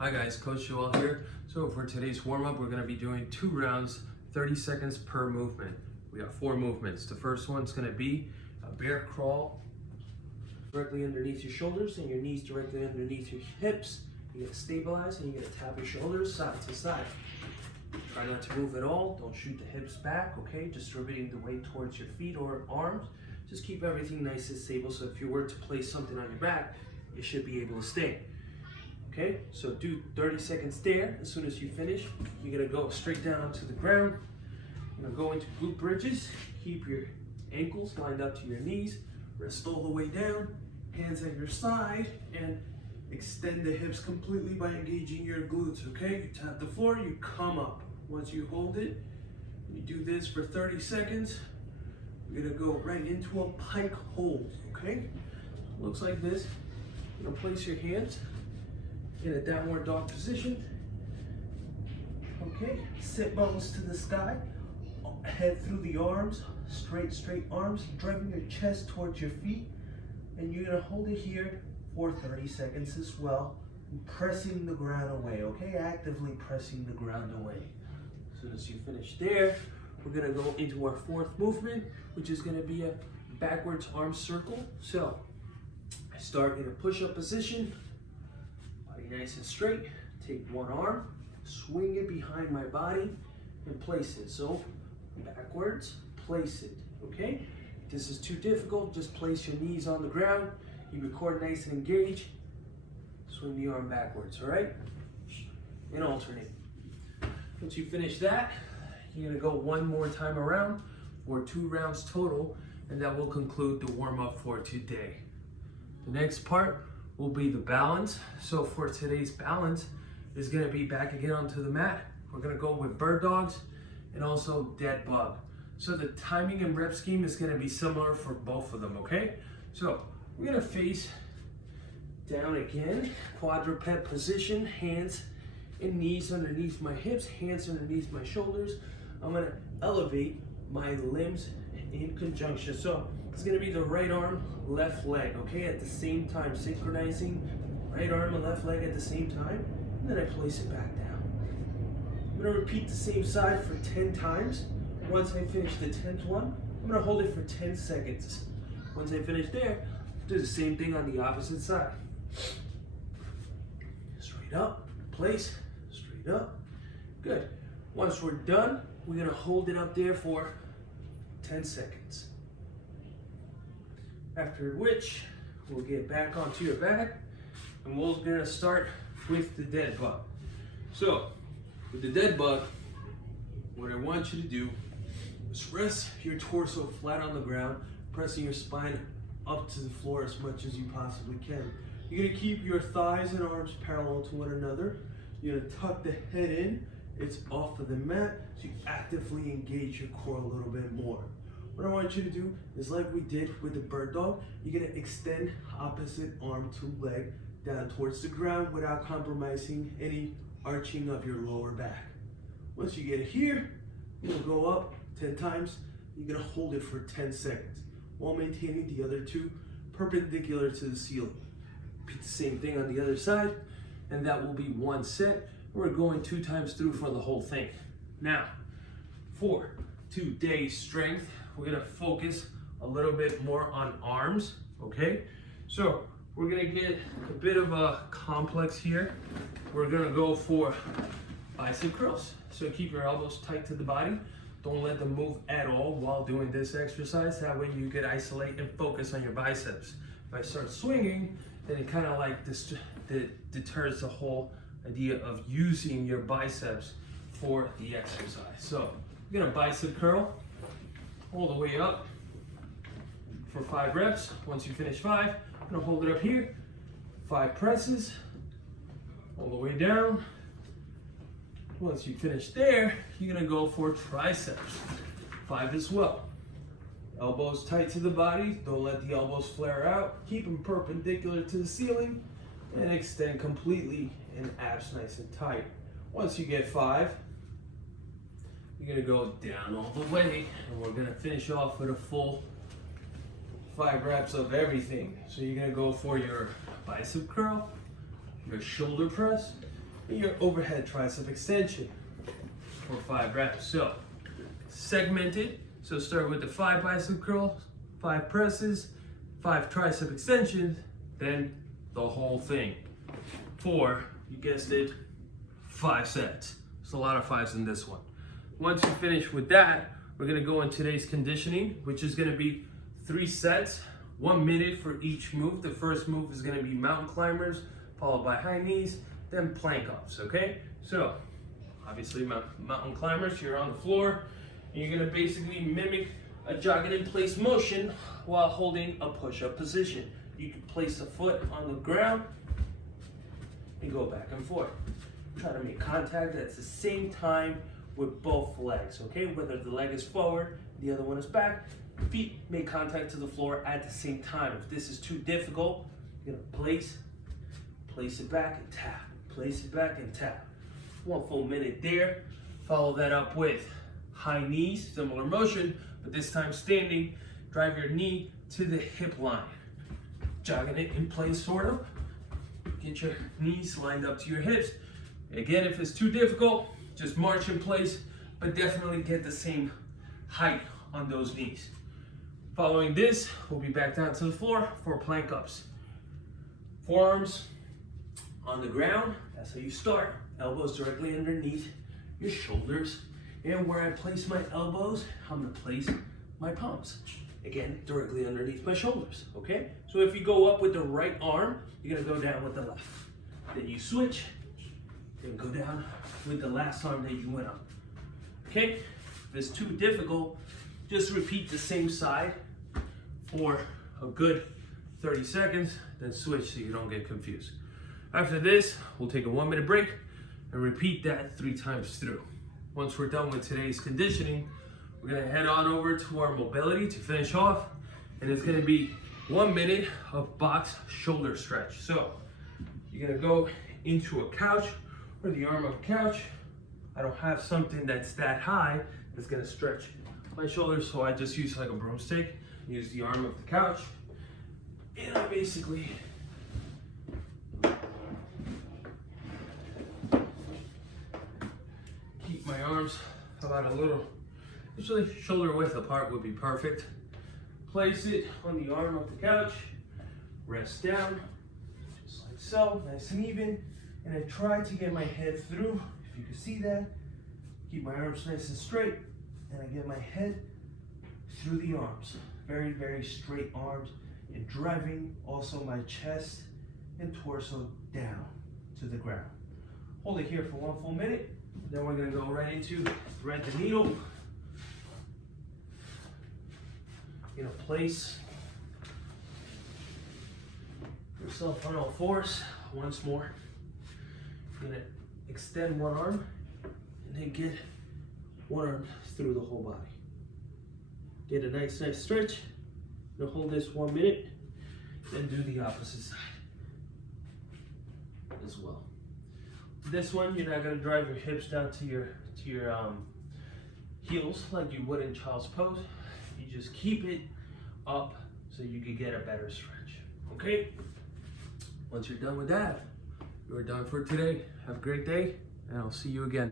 Hi guys, Coach Joel here. So for today's warm-up, we're going to be doing 2 rounds, 30 seconds per movement. We got 4 movements. The first one's going to be a bear crawl directly underneath your shoulders and your knees directly underneath your hips. You're going to stabilize and you're going to tap your shoulders side to side. Try not to move at all. Don't shoot the hips back, okay? Distributing the weight towards your feet or arms. Just keep everything nice and stable, so if you were to place something on your back, it should be able to stay. Okay, so do 30 seconds there. As soon as you finish, you're gonna go straight down onto the ground. You're gonna go into glute bridges. Keep your ankles lined up to your knees. Rest all the way down. Hands at your side, and extend the hips completely by engaging your glutes, okay? You tap the floor, you come up. Once you hold it, you do this for 30 seconds. You're gonna go right into a pike hold, okay? Looks like this. You're gonna place your hands in a downward dog position. Okay, sit bones to the sky, head through the arms, straight arms, driving your chest towards your feet, and you're gonna hold it here for 30 seconds as well, pressing the ground away, okay? Actively pressing the ground away. As soon as you finish there, we're gonna go into our 4th movement, which is gonna be a backwards arm circle. So, I start in a push-up position, body nice and straight, take one arm, swing it behind my body, and place it. So, backwards, place it, okay? If this is too difficult, just place your knees on the ground, keep your core nice and engaged, swing the arm backwards, all right? And alternate. Once you finish that, you're gonna go one more time around for 2 rounds total, and that will conclude the warm-up for today. The next part will be the balance. So for today's balance is gonna be back again onto the mat. We're gonna go with bird dogs and also dead bug. So the timing and rep scheme is gonna be similar for both of them, okay? So we're gonna face down again, quadruped position, hands and knees underneath my hips, hands underneath my shoulders. I'm gonna elevate my limbs in conjunction. So it's gonna be the right arm, left leg, okay? At the same time, synchronizing right arm and left leg at the same time, and then I place it back down. I'm gonna repeat the same side for 10 times. Once I finish the 10th one, I'm gonna hold it for 10 seconds. Once I finish there, do the same thing on the opposite side. Straight up, place, straight up. Good. Once we're done, we're gonna hold it up there for 10 seconds. After which, we'll get back onto your back, and we're gonna start with the dead bug. So, with the dead bug, what I want you to do is rest your torso flat on the ground, pressing your spine up to the floor as much as you possibly can. You're gonna keep your thighs and arms parallel to one another. You're gonna tuck the head in. It's off of the mat, so you actively engage your core a little bit more. What I want you to do is like we did with the bird dog, you're gonna extend opposite arm to leg down towards the ground without compromising any arching of your lower back. Once you get here, you're gonna go up 10 times. You're gonna hold it for 10 seconds while maintaining the other 2 perpendicular to the ceiling. Repeat the same thing on the other side, and that will be 1 set. We're going 2 times through for the whole thing. Now, for today's strength, we're gonna focus a little bit more on arms, okay? So we're gonna get a bit of a complex here. We're gonna go for bicep curls. So keep your elbows tight to the body. Don't let them move at all while doing this exercise. That way you can isolate and focus on your biceps. If I start swinging, then it kind of like deters the whole idea of using your biceps for the exercise. So you're gonna bicep curl all the way up for 5 reps. Once you finish 5, I'm gonna hold it up here. 5 presses all the way down. Once you finish there, you're gonna go for triceps. 5 as well. Elbows tight to the body. Don't let the elbows flare out. Keep them perpendicular to the ceiling and extend completely and abs nice and tight. Once you get 5, you're gonna go down all the way, and we're gonna finish off with a full 5 reps of everything. So you're gonna go for your bicep curl, your shoulder press, and your overhead tricep extension for 5 reps. So segmented. So start with the 5 bicep curls, 5 presses, 5 tricep extensions, then the whole thing for, you guessed it, 5 sets. There's a lot of 5s in this one. Once you finish with that, we're gonna go in today's conditioning, which is gonna be 3 sets, 1 minute for each move. The first move is gonna be mountain climbers, followed by high knees, then plank ups, okay? So, obviously mountain climbers, you're on the floor, and you're gonna basically mimic a jogging in place motion while holding a push-up position. You can place a foot on the ground and go back and forth. Try to make contact at the same time with both legs, okay? Whether the leg is forward, the other one is back, feet make contact to the floor at the same time. If this is too difficult, you're gonna place it back and tap, place it back and tap. 1 full minute there. Follow that up with high knees, similar motion, but this time standing. Drive your knee to the hip line. Jogging it in place, sort of. Get your knees lined up to your hips. Again, if it's too difficult, just march in place, but definitely get the same height on those knees. Following this, we'll be back down to the floor for plank ups. Forearms on the ground, that's how you start. Elbows directly underneath your shoulders. And where I place my elbows, I'm gonna place my palms. Again, directly underneath my shoulders, okay? So if you go up with the right arm, you're gonna go down with the left. Then you switch, then go down with the last arm that you went up. Okay? If it's too difficult, just repeat the same side for a good 30 seconds, then switch so you don't get confused. After this, we'll take a 1 minute break and repeat that 3 times through. Once we're done with today's conditioning, we're gonna head on over to our mobility to finish off, and it's gonna be 1 minute of box shoulder stretch. So you're gonna go into a couch or the arm of a couch. I don't have something that's that high that's gonna stretch my shoulders, so I just use like a broomstick, use the arm of the couch, and I basically keep my arms about a little, usually shoulder width apart would be perfect. Place it on the arm of the couch, rest down, just like so, nice and even, and I try to get my head through, if you can see that. Keep my arms nice and straight, and I get my head through the arms. Very, very straight arms, and driving also my chest and torso down to the ground. Hold it here for 1 full minute, then we're gonna go right into thread the needle. You're gonna place yourself on all fours once more. You're gonna extend one arm and then get one arm through the whole body. Get a nice stretch. Now hold this 1 minute, then do the opposite side as well. This one, you're not gonna drive your hips down to your heels like you would in child's pose. You just keep it up so you can get a better stretch, okay? Once you're done with that, you're done for today. Have a great day, and I'll see you again.